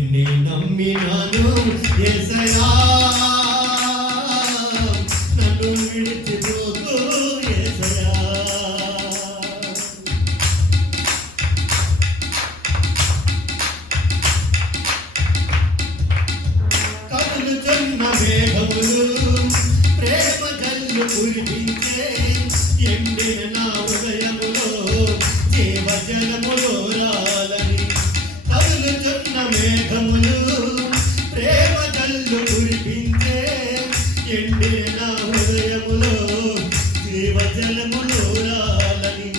నిన్నే నమ్మినాను యేసయ్యా నన్ను విడిచిపోకు యేసయ్యా కదులుతున్న మేఘములు ప్రేమ జల్లు కురిపించే ఎండిన నా హృదయములో జీవజలములో రాలని కదులుతున్న మేఘములు ప్రేమ జల్లు కురిపించే ఎండిన నా హృదయములో జీవజలములో రాలని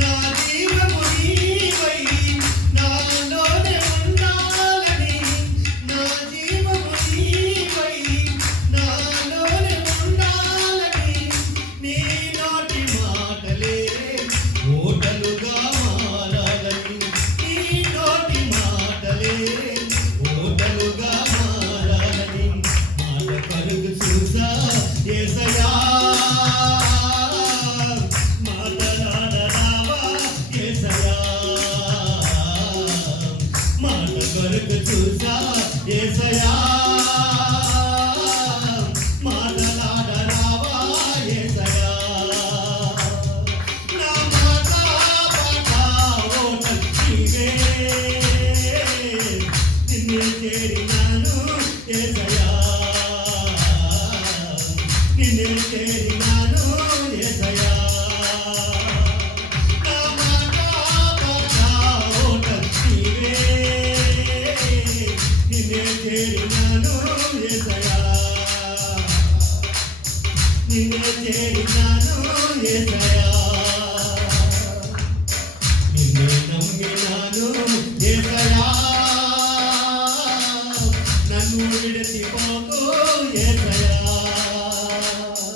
నా జీవము నీవై నాలోనే ఉండాలని నా జీవము నీవై నాలోనే ఉండాలని నీ నోటి మాటలే ఓటలుగా మారాలని నీ నోటి మాటలే ఓటలుగా మారాలని మాట కలుగు చూసా యేసయ్యా మాటలాడరావా యేసయ్యా మాట కలుగు చూసా యేసయ్యా మాటలాడరావా యేసయ్యా నా మాట పాట ఓటల్ నీవే నిన్నే చేరినాను యేసయ్యా నిన్నే చేరినాను యేసయ్యా నా మాట పాట ఓటల్ నీవే నిన్నే చేరినాను యేసయ్యా నిన్నే చేరినాను యేసయ్యా నిన్నే నమ్మినాను యేసయ్యా నన్ను విడిచిపోకు యేసయ్యా